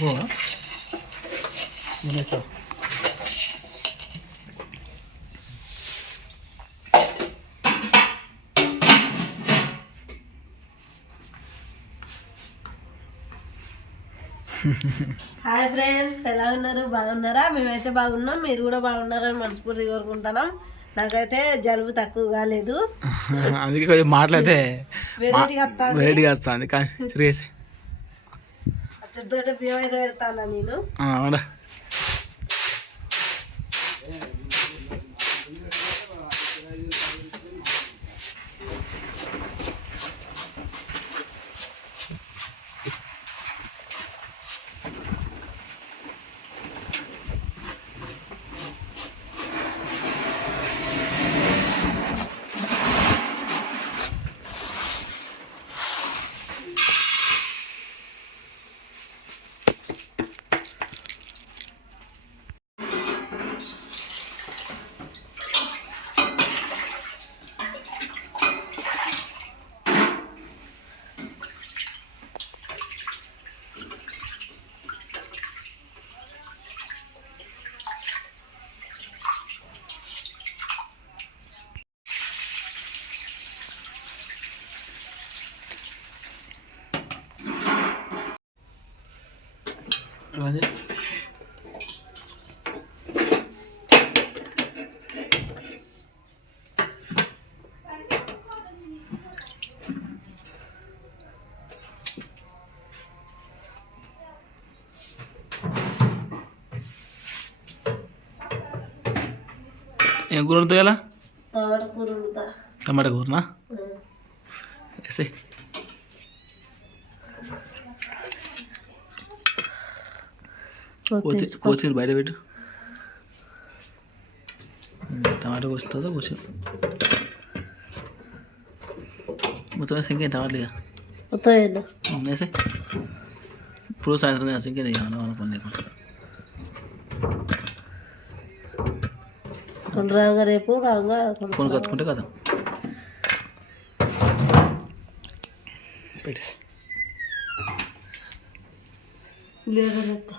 Hi friends ఎలా ఉన్నారు? బాగున్నారా? మేమైతే బాగున్నాం. మీరు కూడా బాగున్నారని మనస్ఫూర్తి కోరుకుంటున్నాం. నాకైతే జలుబు తక్కువ కాలేదు అందుకే కొంచెం వస్తాను వేడిగా వస్తుంది. కానీ సీరియస్ అచ్చడితోటి బియ్యం అయితే నేను? అవునా? ఏం కూర వండుతావు ఇలా టమాటా కూర వండుతా టమాటా కూరనా వేసే కోతి కోతిని బయట పెట్టు టమాటా కోస్తుందా కూర్చో మొత్తం వేసి ఇంకేం టమాటాలు ఇక మొత్తం వేసే ఇప్పుడు సాయంత్రం వేసి ఇంకేం ఇక అనుకోండి రాగా రేపు రాగా కొన్ని ఫోన్ కత్తుకుంటే కదా. లేదు చెప్తా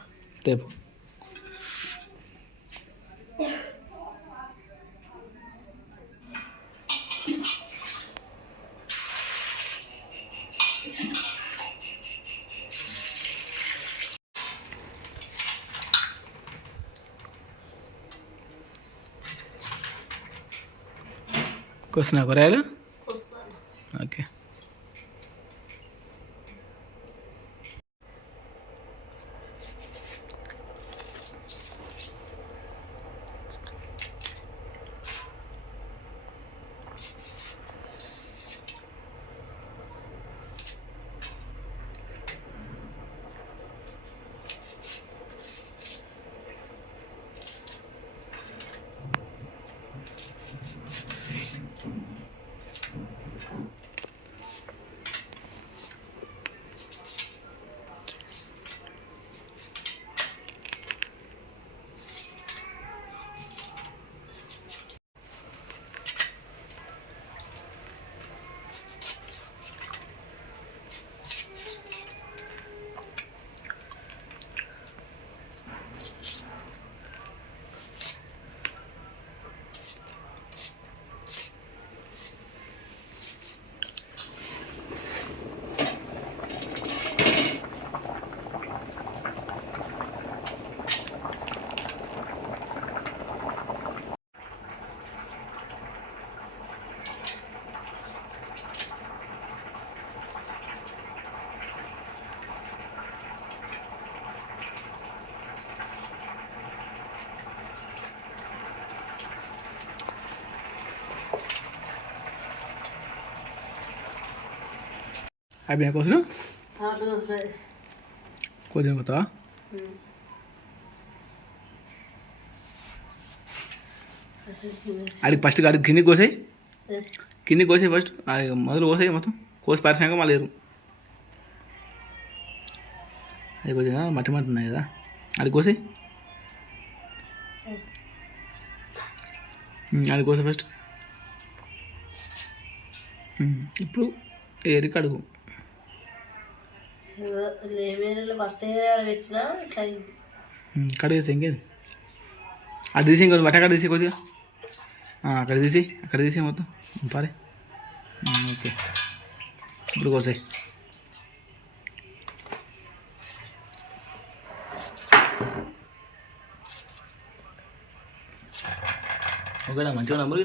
తేపు కోసిన కూరగాయలు ఓకే అయిపోయినా కోసం టమాటాలు వస్తాయి కొద్దిగా పోతావా అడిగి ఫస్ట్ అడిగి కిందికి కోసాయి కిందికి కోసాయి ఫస్ట్ అది మొదలు కోసాయి మొత్తం కోసి పరిచాక మళ్ళీ ఎరు అది కొద్దిగా మట్టి మట్టి ఉన్నాయి కదా అది కోసాయి అది కోసే ఫస్ట్ ఇప్పుడు ఏరికి అడుగు లేమేరలో ఫస్ట్ ఆడ పెట్టినా ఇట్లా అయింది. కట్ చేసి ఇంకేది? అది తీసి ఇంకొంచెం బట్ట అక్కడ తీసి కొద్దిగా. అక్కడ తీసి అక్కడ తీసి మొత్తం. పారే. ఓకే. ఇప్పుడు కోసాయి. ఓకేనా మంచిగా నమ్మరు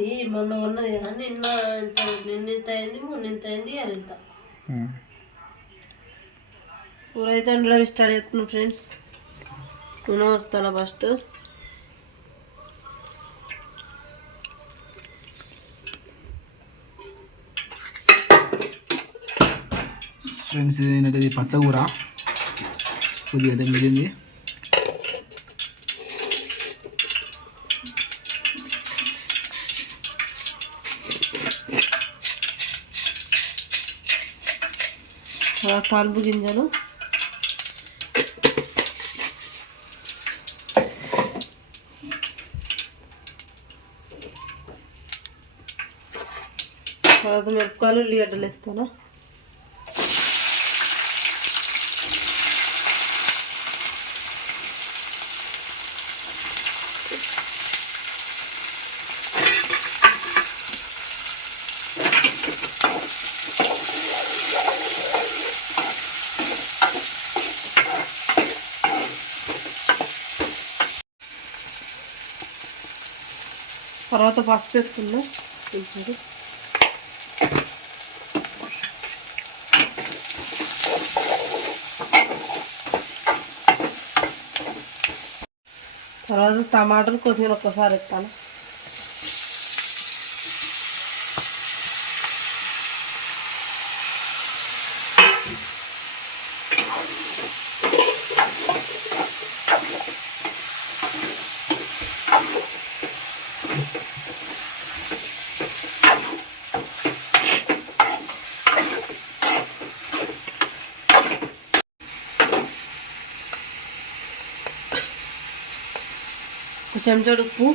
ఇది మొన్న ఉన్నది కదా నిన్న ఇంత నిన్న ఇంత అయింది మొన్న ఇంత అయింది అది ఇంత కూర అయితే అందులో స్టార్ట్ చేస్తున్నాం ఫ్రెండ్స్. నూనె వస్తాను ఫస్ట్? ఫ్రెండ్స్ ఇది ఏంటంటే ఇది పచ్చకూర కొద్దిగా మిగిలింది. పాలు గింజలు తర్వాత మిరపకాయలు ఉల్లిగడ్డలు వేస్తాను తర్వాత పసుపు వేసుకుందాం కొంచెం. తర్వాత టమాటాలు కొద్దిగా ఒక్కసారి ఇస్తాను ఒక చెంచాడు ఉప్పు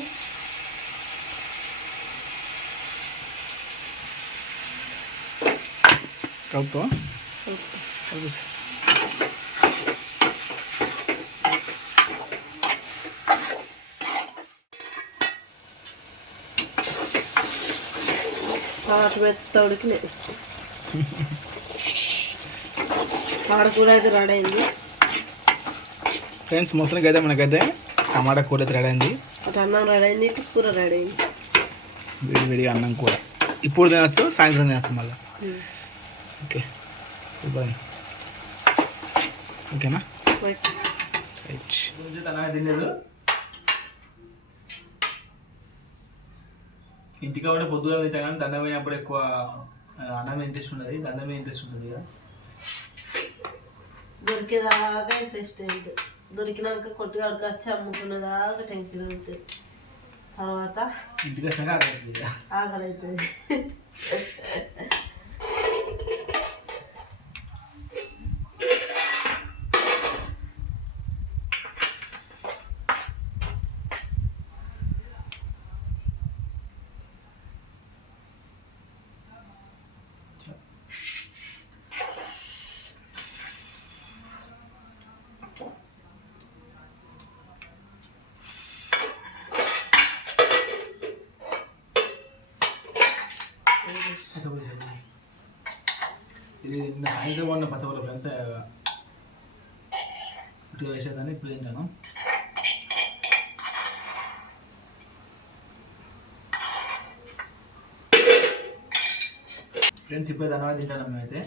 ఆట మెత్త ఉడికినాయి. ఆడ కూడా అయితే రెడీ అయింది. ఫ్రెండ్స్ మొత్తానికి అయితే మనకైతే టమాటా కూర రెడీ అయింది. అటు అన్నం రెడీ అయింది కూర రెడీ అయింది. వేడి వేడిగా అన్నం కూర. ఇప్పుడు తినచ్చు సాయంత్రం తినచ్చు మళ్ళీ. ఓకే. సూపర్. ఓకేనా? రైట్. తినలేదు ఇంటికి ఉంటే పొద్దుగా తింటా కానీ దండం పోయినప్పుడు ఎక్కువ అన్నం ఇంట్రెస్ట్ ఉండదు. దండం మీద ఇంట్రెస్ట్ ఉంటుంది కదా. దొరికేదాకా ఇంట్రెస్ట్ ఏంటి దొరికినాక కొట్టుకాడికి వచ్చి అమ్ముకునేదాకా టెన్షన్ ఉంటుంది తర్వాత ఆకలి అవుతుంది ఇది నిన్న సాయంత్రం వండిన పచ్చబొడి ఫ్రెండ్స్ ఇటు వేసేదాన్ని ఇప్పుడు తింటాను ఫ్రెండ్స్ ఇప్పుడు ధన్యవాదాలు తింటాను మేమైతే.